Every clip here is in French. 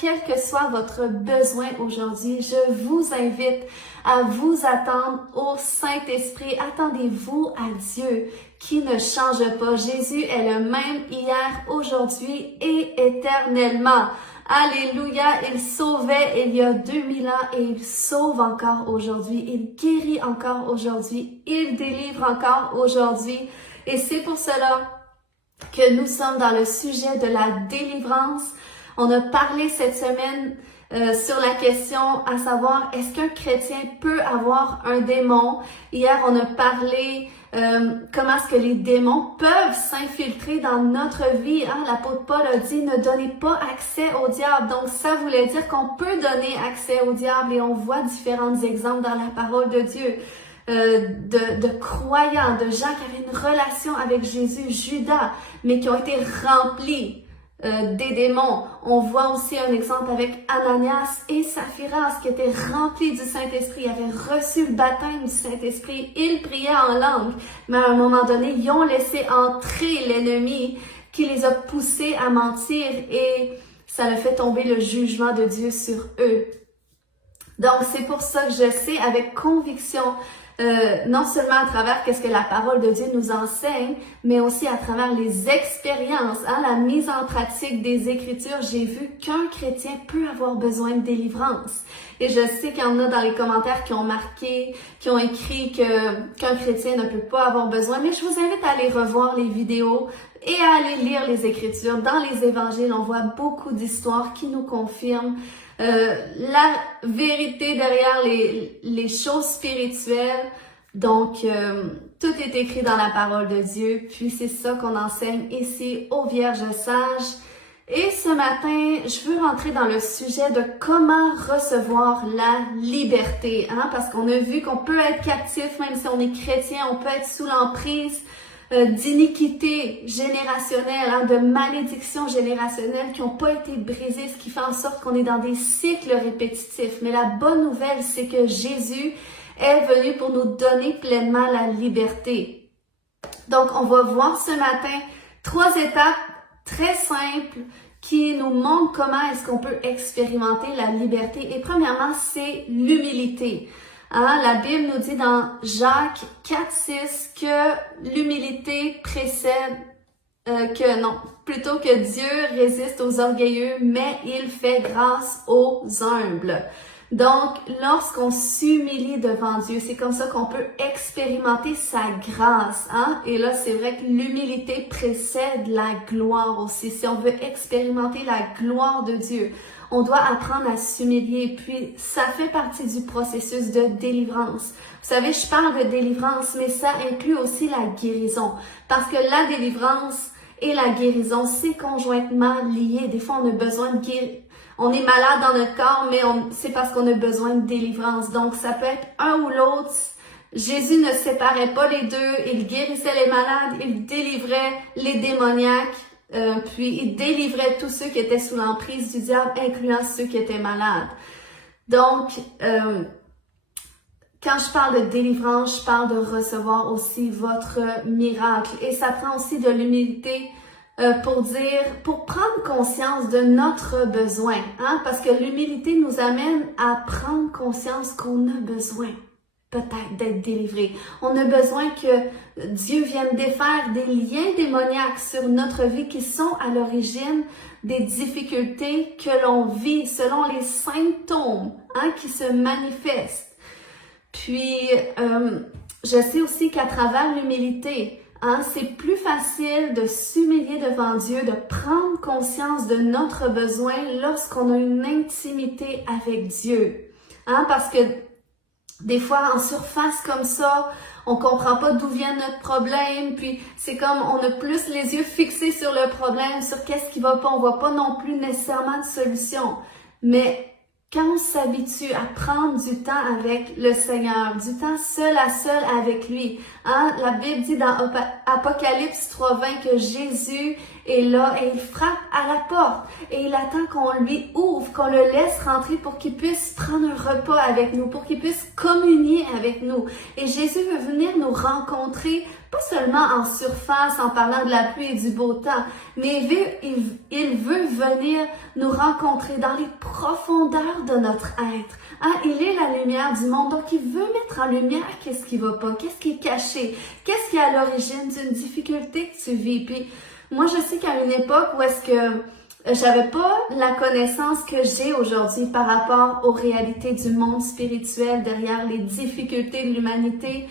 quel que soit votre besoin aujourd'hui, je vous invite à vous attendre au Saint-Esprit. Attendez-vous à Dieu qui ne change pas. Jésus est le même hier, aujourd'hui et éternellement. Alléluia, il sauvait il y a 2000 ans et il sauve encore aujourd'hui. Il guérit encore aujourd'hui. Il délivre encore aujourd'hui. Et c'est pour cela que nous sommes dans le sujet de la délivrance. On a parlé cette semaine sur la question à savoir, est-ce qu'un chrétien peut avoir un démon? Hier, on a parlé comment est-ce que les démons peuvent s'infiltrer dans notre vie. Hein? L'apôtre Paul a dit, ne donnez pas accès au diable. Donc, ça voulait dire qu'on peut donner accès au diable et on voit différents exemples dans la parole de Dieu. De croyants, de gens qui avaient une relation avec Jésus, Judas, mais qui ont été remplis des démons. On voit aussi un exemple avec Ananias et Saphiras qui étaient remplis du Saint-Esprit, ils avaient reçu le baptême du Saint-Esprit, ils priaient en langue, mais à un moment donné, ils ont laissé entrer l'ennemi qui les a poussés à mentir et ça a fait tomber le jugement de Dieu sur eux. Donc, c'est pour ça que je sais avec conviction, non seulement à travers qu'est-ce que la parole de Dieu nous enseigne, mais aussi à travers les expériences, hein, la mise en pratique des Écritures, j'ai vu qu'un chrétien peut avoir besoin de délivrance. Et je sais qu'il y en a dans les commentaires qui ont marqué, qui ont écrit qu'un chrétien ne peut pas avoir besoin, mais je vous invite à aller revoir les vidéos et à aller lire les Écritures. Dans les Évangiles, on voit beaucoup d'histoires qui nous confirment la vérité derrière les choses spirituelles. Donc, tout est écrit dans la parole de Dieu. Puis, c'est ça qu'on enseigne ici aux Vierges sages. Et ce matin, je veux rentrer dans le sujet de comment recevoir la liberté. Hein? Parce qu'on a vu qu'on peut être captif, même si on est chrétien, on peut être sous l'emprise d'iniquité générationnelle, hein, de malédictions générationnelles qui n'ont pas été brisées, ce qui fait en sorte qu'on est dans des cycles répétitifs. Mais la bonne nouvelle, c'est que Jésus est venu pour nous donner pleinement la liberté. Donc, on va voir ce matin 3 étapes très simples qui nous montrent comment est-ce qu'on peut expérimenter la liberté. Et premièrement, c'est l'humilité. Hein, la Bible nous dit dans Jacques 4,6 que l'humilité précède plutôt que Dieu résiste aux orgueilleux, mais il fait grâce aux humbles. Donc, lorsqu'on s'humilie devant Dieu, c'est comme ça qu'on peut expérimenter sa grâce. Hein? Et là, c'est vrai que l'humilité précède la gloire aussi. Si on veut expérimenter la gloire de Dieu, on doit apprendre à s'humilier. Puis, ça fait partie du processus de délivrance. Vous savez, je parle de délivrance, mais ça inclut aussi la guérison. Parce que la délivrance et la guérison, c'est conjointement lié. Des fois, on a besoin de guérir. On est malade dans notre corps, mais c'est parce qu'on a besoin de délivrance. Donc, ça peut être un ou l'autre. Jésus ne séparait pas les deux. Il guérissait les malades, il délivrait les démoniaques, puis il délivrait tous ceux qui étaient sous l'emprise du diable, incluant ceux qui étaient malades. Donc, quand je parle de délivrance, je parle de recevoir aussi votre miracle. Et ça prend aussi de l'humilité pour prendre conscience de notre besoin, hein? Parce que l'humilité nous amène à prendre conscience qu'on a besoin peut-être d'être délivré. On a besoin que Dieu vienne défaire des liens démoniaques sur notre vie qui sont à l'origine des difficultés que l'on vit selon les symptômes, hein, qui se manifestent. Puis, je sais aussi qu'à travers l'humilité, hein, c'est plus facile de s'humilier devant Dieu, de prendre conscience de notre besoin lorsqu'on a une intimité avec Dieu. Hein, parce que des fois, en surface comme ça, on comprend pas d'où vient notre problème, puis c'est comme on a plus les yeux fixés sur le problème, sur qu'est-ce qui va pas, on voit pas non plus nécessairement de solution. Mais quand on s'habitue à prendre du temps avec le Seigneur, du temps seul à seul avec lui, hein? La Bible dit dans Apocalypse 3,20 que Jésus est là et il frappe à la porte et il attend qu'on lui ouvre, qu'on le laisse rentrer pour qu'il puisse prendre un repas avec nous, pour qu'il puisse communier avec nous. Et Jésus veut venir nous rencontrer pas seulement en surface, en parlant de la pluie et du beau temps, mais il veut venir nous rencontrer dans les profondeurs de notre être. Hein? Il est la lumière du monde, donc il veut mettre en lumière qu'est-ce qui va pas, qu'est-ce qui est caché, qu'est-ce qui est à l'origine d'une difficulté que tu vis. Puis moi, je sais qu'à une époque où est-ce que j'avais pas la connaissance que j'ai aujourd'hui par rapport aux réalités du monde spirituel derrière les difficultés de l'humanité.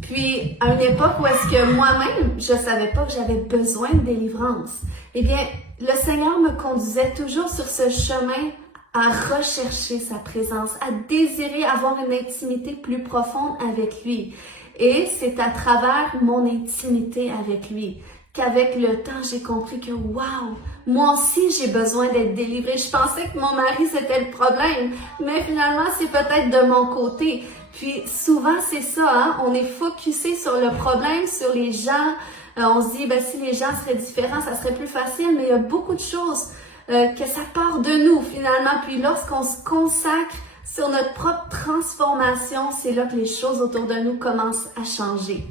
Puis, à une époque où est-ce que moi-même, je savais pas que j'avais besoin de délivrance. Eh bien, le Seigneur me conduisait toujours sur ce chemin à rechercher sa présence, à désirer avoir une intimité plus profonde avec lui. Et c'est à travers mon intimité avec lui qu'avec le temps, j'ai compris que, wow, moi aussi, j'ai besoin d'être délivrée. Je pensais que mon mari, c'était le problème, mais finalement, c'est peut-être de mon côté. Puis, souvent, c'est ça, hein? On est focusé sur le problème, sur les gens. On se dit, ben, si les gens seraient différents, ça serait plus facile, mais il y a beaucoup de choses que ça part de nous, finalement. Puis, lorsqu'on se consacre sur notre propre transformation, c'est là que les choses autour de nous commencent à changer.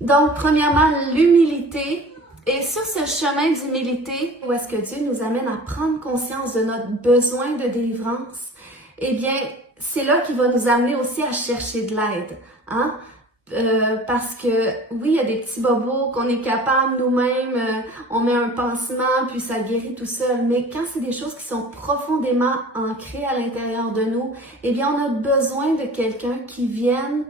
Donc, premièrement, l'humilité. Et sur ce chemin d'humilité, où est-ce que Dieu nous amène à prendre conscience de notre besoin de délivrance, eh bien, c'est là qu'il va nous amener aussi à chercher de l'aide. Hein? Parce que, oui, il y a des petits bobos qu'on est capable nous-mêmes, on met un pansement, puis ça guérit tout seul. Mais quand c'est des choses qui sont profondément ancrées à l'intérieur de nous, eh bien, on a besoin de quelqu'un qui vienne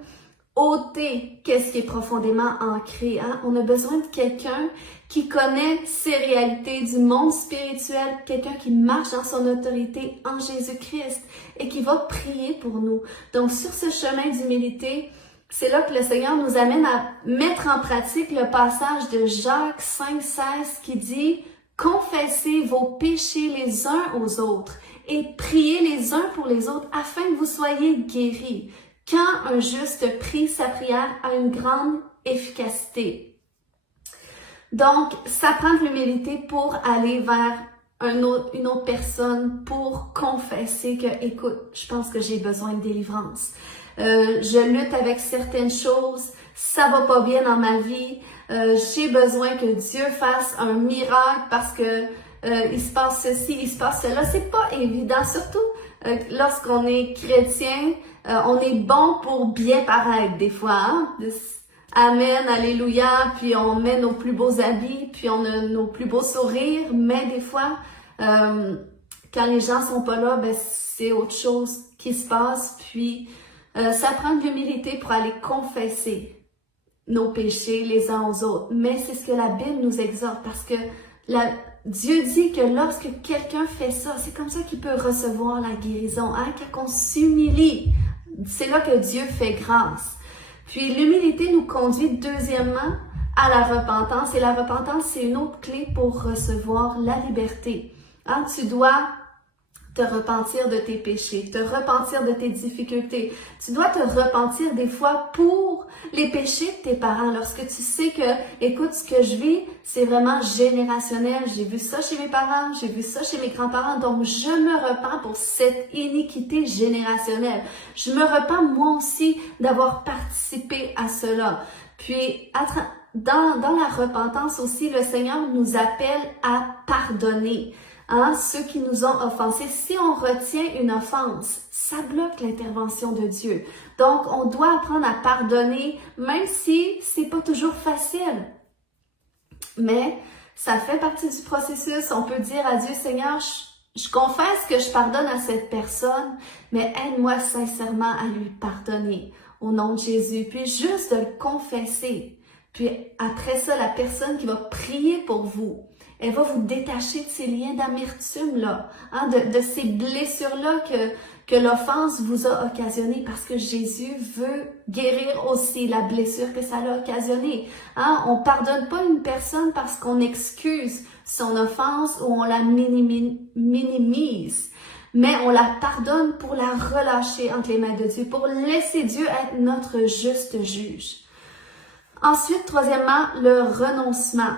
ôter qu'est-ce qui est profondément ancré. Hein? On a besoin de quelqu'un qui connaît ces réalités du monde spirituel, quelqu'un qui marche dans son autorité en Jésus-Christ et qui va prier pour nous. Donc, sur ce chemin d'humilité, c'est là que le Seigneur nous amène à mettre en pratique le passage de Jacques 5,16 qui dit « Confessez vos péchés les uns aux autres et priez les uns pour les autres afin que vous soyez guéris. » Quand un juste prie sa prière a une grande efficacité. Donc, ça prend de l'humilité pour aller vers une autre personne, pour confesser que, écoute, je pense que j'ai besoin de délivrance. Je lutte avec certaines choses, ça va pas bien dans ma vie, j'ai besoin que Dieu fasse un miracle parce que il se passe ceci, il se passe cela. C'est pas évident, surtout lorsqu'on est chrétien. On est bon pour bien paraître des fois, hein? Amen, alléluia, puis on met nos plus beaux habits, puis on a nos plus beaux sourires, mais des fois, quand les gens sont pas là, ben c'est autre chose qui se passe, puis ça prend de l'humilité pour aller confesser nos péchés les uns aux autres, mais c'est ce que la Bible nous exhorte, parce que Dieu dit que lorsque quelqu'un fait ça, c'est comme ça qu'il peut recevoir la guérison, hein? Quand on s'humilie, c'est là que Dieu fait grâce. Puis l'humilité nous conduit deuxièmement à la repentance. Et la repentance, c'est une autre clé pour recevoir la liberté. Hein? Tu dois te repentir de tes péchés, te repentir de tes difficultés. Tu dois te repentir des fois pour les péchés de tes parents. Lorsque tu sais que, écoute, ce que je vis, c'est vraiment générationnel. J'ai vu ça chez mes parents, j'ai vu ça chez mes grands-parents. Donc, je me repens pour cette iniquité générationnelle. Je me repens moi aussi d'avoir participé à cela. Puis, dans la repentance aussi, le Seigneur nous appelle à pardonner. Hein, ceux qui nous ont offensés. Si on retient une offense, ça bloque l'intervention de Dieu. Donc, on doit apprendre à pardonner, même si c'est pas toujours facile. Mais ça fait partie du processus. On peut dire à Dieu, Seigneur, je confesse que je pardonne à cette personne, mais aide-moi sincèrement à lui pardonner au nom de Jésus. Puis juste de le confesser. Puis après ça, la personne qui va prier pour vous, elle va vous détacher de ces liens d'amertume-là, hein, de ces blessures-là que l'offense vous a occasionné, parce que Jésus veut guérir aussi la blessure que ça l'a occasionnée. Hein, on pardonne pas une personne parce qu'on excuse son offense ou on la minimise, mais on la pardonne pour la relâcher entre les mains de Dieu, pour laisser Dieu être notre juste juge. Ensuite, troisièmement, le renoncement.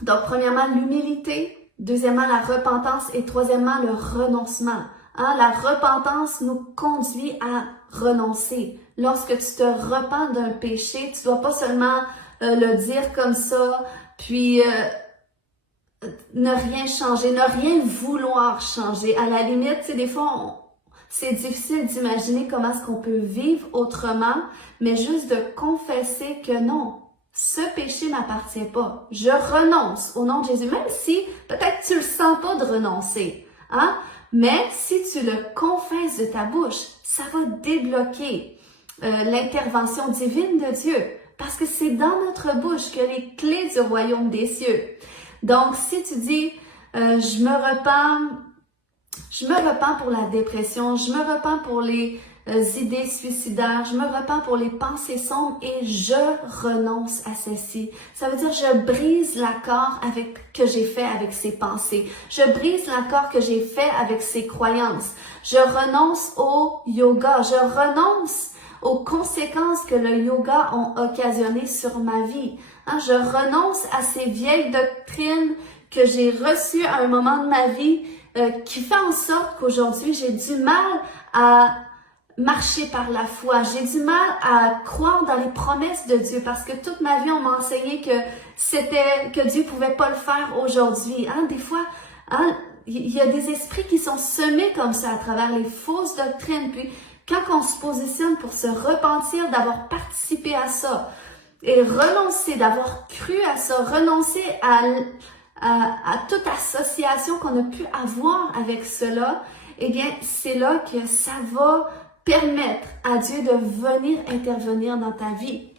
Donc, premièrement, l'humilité, deuxièmement, la repentance et troisièmement, le renoncement. Hein, la repentance nous conduit à renoncer. lorsque tu te repens d'un péché, tu dois pas seulement le dire comme ça, puis ne rien changer, ne rien vouloir changer. À la limite, tu sais, des fois, c'est difficile d'imaginer comment est-ce qu'on peut vivre autrement, mais juste de confesser que non, ce péché m'appartient pas. Je renonce au nom de Jésus, même si peut-être tu le sens pas de renoncer, hein? Mais si tu le confesses de ta bouche, ça va débloquer l'intervention divine de Dieu, parce que c'est dans notre bouche que les clés du royaume des cieux. Donc, si tu dis, je me repens pour la dépression, je me repens pour les idées suicidaires, je me repens pour les pensées sombres et je renonce à ceci. Ça veut dire je brise l'accord que j'ai fait avec ces pensées. Je brise l'accord que j'ai fait avec ces croyances. Je renonce au yoga. Je renonce aux conséquences que le yoga a occasionnées sur ma vie. Hein, je renonce à ces vieilles doctrines que j'ai reçues à un moment de ma vie qui fait en sorte qu'aujourd'hui, j'ai du mal à marcher par la foi. J'ai du mal à croire dans les promesses de Dieu parce que toute ma vie, on m'a enseigné que Dieu pouvait pas le faire aujourd'hui. Hein, des fois, hein, il y a des esprits qui sont semés comme ça à travers les fausses doctrines. Puis, quand on se positionne pour se repentir d'avoir participé à ça et renoncer, d'avoir cru à ça, renoncer à toute association qu'on a pu avoir avec cela, eh bien, c'est là que ça va permettre à Dieu de venir intervenir dans ta vie.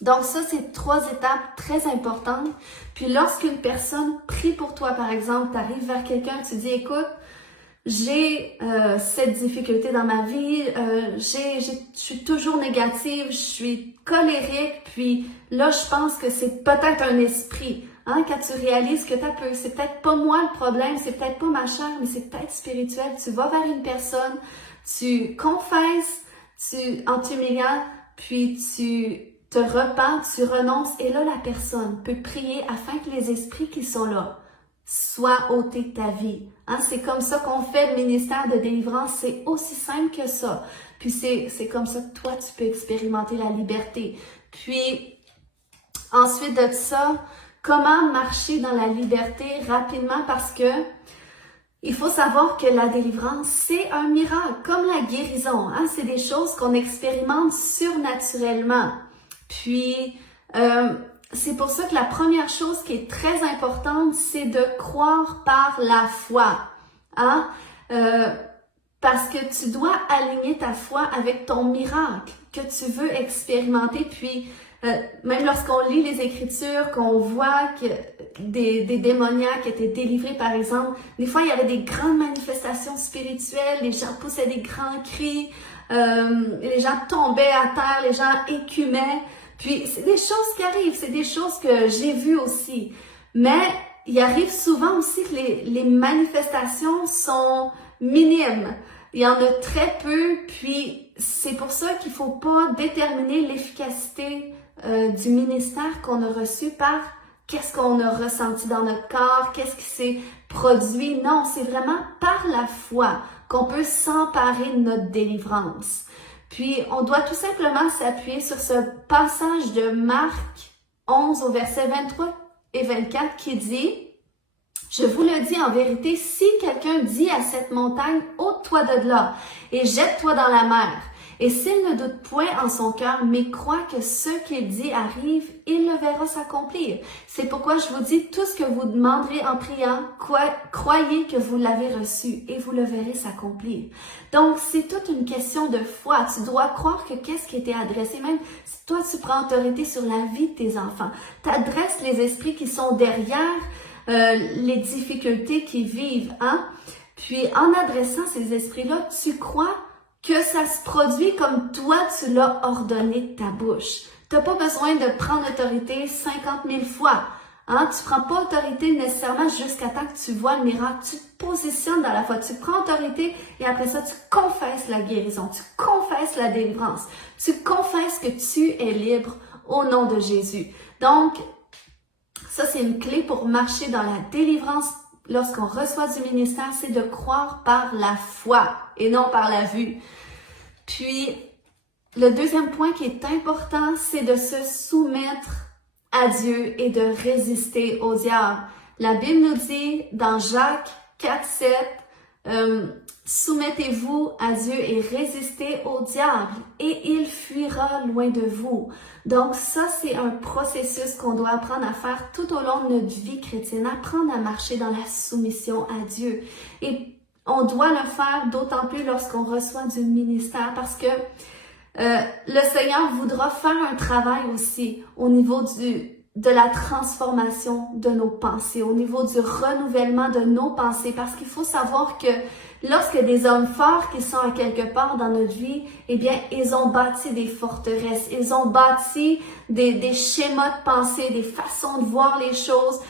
Donc ça, c'est 3 étapes très importantes. Puis lorsqu'une personne prie pour toi, par exemple, tu arrives vers quelqu'un, tu dis, écoute, j'ai cette difficulté dans ma vie, je suis toujours négative, je suis colérique, puis là, je pense que c'est peut-être un esprit. Hein, quand tu réalises que c'est peut-être pas moi le problème, c'est peut-être pas ma chair, mais c'est peut-être spirituel. Tu vas vers une personne, tu confesses, en t'humiliant, puis tu te repens, tu renonces, et là, la personne peut prier afin que les esprits qui sont là soient ôtés de ta vie. Hein, c'est comme ça qu'on fait le ministère de délivrance, c'est aussi simple que ça. Puis c'est comme ça que toi, tu peux expérimenter la liberté. Puis, ensuite de ça, comment marcher dans la liberté rapidement, parce que il faut savoir que la délivrance, c'est un miracle, comme la guérison. Hein? C'est des choses qu'on expérimente surnaturellement. Puis, c'est pour ça que la première chose qui est très importante, c'est de croire par la foi. Hein? Parce que tu dois aligner ta foi avec ton miracle que tu veux expérimenter. Puis, même lorsqu'on lit les Écritures, qu'on voit que des démoniaques étaient délivrés, par exemple, des fois, il y avait des grandes manifestations spirituelles, les gens poussaient des grands cris, les gens tombaient à terre, les gens écumaient. Puis, c'est des choses qui arrivent, c'est des choses que j'ai vues aussi. Mais il arrive souvent aussi que les manifestations sont minimes. Il y en a très peu, puis c'est pour ça qu'il faut pas déterminer l'efficacité du ministère qu'on a reçu par qu'est-ce qu'on a ressenti dans notre corps, qu'est-ce qui s'est produit. Non, c'est vraiment par la foi qu'on peut s'emparer de notre délivrance. Puis, on doit tout simplement s'appuyer sur ce passage de Marc 11 au verset 23 et 24 qui dit « Je vous le dis en vérité, si quelqu'un dit à cette montagne, ôte-toi de là et jette-toi dans la mer, et s'il ne doute point en son cœur, mais croit que ce qu'il dit arrive, il le verra s'accomplir. C'est pourquoi je vous dis, tout ce que vous demanderez en priant, croyez que vous l'avez reçu et vous le verrez s'accomplir. » Donc, c'est toute une question de foi. Tu dois croire que qu'est-ce qui était adressé, même si toi, tu prends autorité sur la vie de tes enfants. Tu adresses les esprits qui sont derrière les difficultés qu'ils vivent. Hein? Puis, en adressant ces esprits-là, tu crois que ça se produit comme toi, tu l'as ordonné de ta bouche. Tu n'as pas besoin de prendre autorité 50 000 fois. Hein? Tu ne prends pas autorité nécessairement jusqu'à temps que tu vois le miracle. Tu te positionnes dans la foi. Tu prends autorité et après ça, tu confesses la guérison. Tu confesses la délivrance. Tu confesses que tu es libre au nom de Jésus. Donc, ça, c'est une clé pour marcher dans la délivrance lorsqu'on reçoit du ministère, c'est de croire par la foi et non par la vue. Puis, le deuxième point qui est important, c'est de se soumettre à Dieu et de résister au diable. La Bible nous dit dans Jacques 4:7, soumettez-vous à Dieu et résistez au diable et il fuira loin de vous. Donc ça, c'est un processus qu'on doit apprendre à faire tout au long de notre vie chrétienne, apprendre à marcher dans la soumission à Dieu. Et on doit le faire d'autant plus lorsqu'on reçoit du ministère parce que le Seigneur voudra faire un travail aussi au niveau de la transformation de nos pensées, au niveau du renouvellement de nos pensées, parce qu'il faut savoir que lorsque des hommes forts qui sont à quelque part dans notre vie, eh bien, ils ont bâti des forteresses, ils ont bâti des schémas de pensée, des façons de voir les choses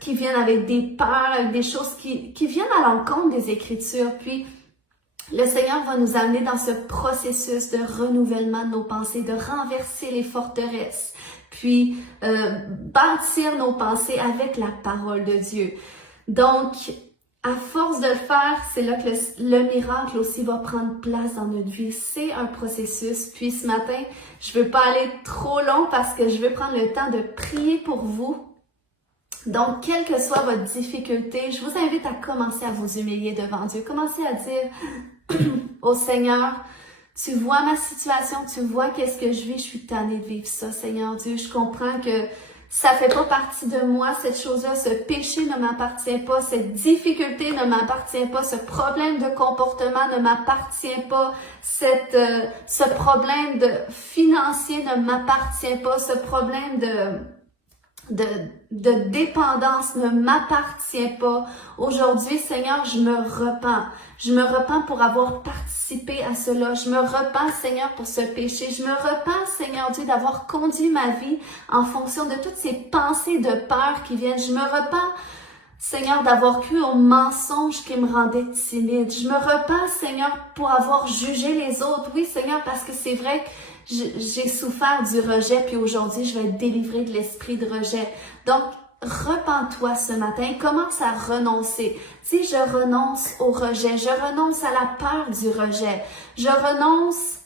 qui viennent avec des peurs, avec des choses qui viennent à l'encontre des Écritures. Puis, le Seigneur va nous amener dans ce processus de renouvellement de nos pensées, de renverser les forteresses, puis bâtir nos pensées avec la parole de Dieu. Donc, à force de le faire, c'est là que le miracle aussi va prendre place dans notre vie. C'est un processus. Puis ce matin, je ne veux pas aller trop long parce que je veux prendre le temps de prier pour vous. Donc, quelle que soit votre difficulté, je vous invite à commencer à vous humilier devant Dieu. Commencez à dire au Seigneur, tu vois ma situation, tu vois qu'est-ce que je vis, je suis tannée de vivre ça, Seigneur Dieu. Je comprends que ça fait pas partie de moi, cette chose-là, ce péché ne m'appartient pas, cette difficulté ne m'appartient pas, ce problème de comportement ne m'appartient pas, ce problème financier ne m'appartient pas, ce problème de dépendance ne m'appartient pas. Aujourd'hui, Seigneur, je me repens. Je me repens pour avoir participé à cela. Je me repens, Seigneur, pour ce péché. Je me repens, Seigneur Dieu, d'avoir conduit ma vie en fonction de toutes ces pensées de peur qui viennent. Je me repens, Seigneur, d'avoir cru aux mensonges qui me rendaient timide. Je me repens, Seigneur, pour avoir jugé les autres. Oui, Seigneur, parce que c'est vrai que j'ai souffert du rejet, puis aujourd'hui, je vais être délivrée de l'esprit de rejet. Donc, repens-toi ce matin, commence à renoncer. Si je renonce au rejet, je renonce à la peur du rejet, je renonce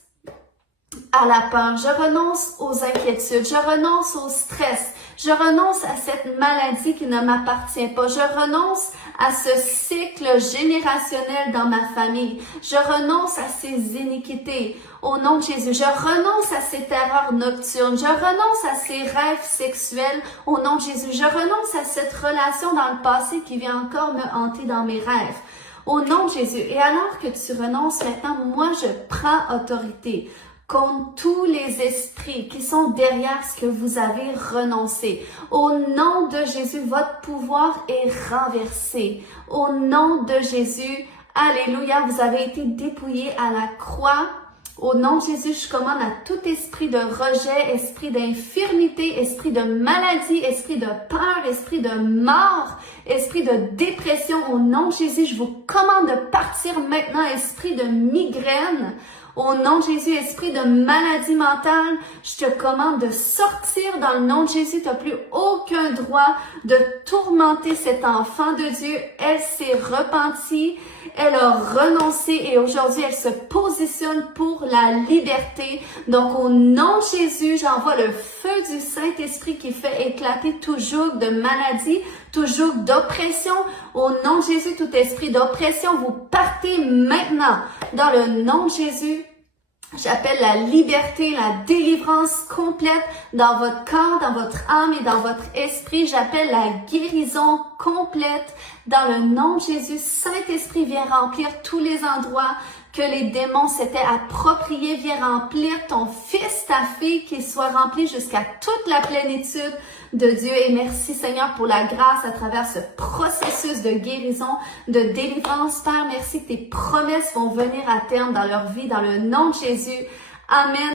à la peur, je renonce aux inquiétudes, je renonce au stress, je renonce à cette maladie qui ne m'appartient pas, je renonce à ce cycle générationnel dans ma famille, je renonce à ces iniquités au nom de Jésus, je renonce à ces terreurs nocturnes, je renonce à ces rêves sexuels au nom de Jésus, je renonce à cette relation dans le passé qui vient encore me hanter dans mes rêves. Au nom de Jésus. Et alors que tu renonces maintenant, moi je prends autorité contre tous les esprits qui sont derrière ce que vous avez renoncé. Au nom de Jésus, votre pouvoir est renversé. Au nom de Jésus, alléluia, vous avez été dépouillé à la croix. Au nom de Jésus, je commande à tout esprit de rejet, esprit d'infirmité, esprit de maladie, esprit de peur, esprit de mort, esprit de dépression. Au nom de Jésus, je vous commande de partir maintenant, esprit de migraine. Au nom de Jésus, esprit de maladie mentale, je te commande de sortir dans le nom de Jésus. Tu n'as plus aucun droit de tourmenter cet enfant de Dieu. Elle s'est repentie, elle a renoncé et aujourd'hui, elle se positionne pour la liberté. Donc, au nom de Jésus, j'envoie le feu du Saint-Esprit qui fait éclater tout joug de maladie, tout joug d'oppression. Au nom de Jésus, tout esprit d'oppression, vous partez maintenant dans le nom de Jésus. J'appelle la liberté, la délivrance complète dans votre corps, dans votre âme et dans votre esprit. J'appelle la guérison complète dans le nom de Jésus. Saint-Esprit, viens remplir tous les endroits que les démons s'étaient appropriés. Viens remplir ton fils, ta fille, qu'il soit rempli jusqu'à toute la plénitude de Dieu. Et merci Seigneur pour la grâce à travers ce processus de guérison, de délivrance. Père, merci que tes promesses vont venir à terme dans leur vie, dans le nom de Jésus. Amen.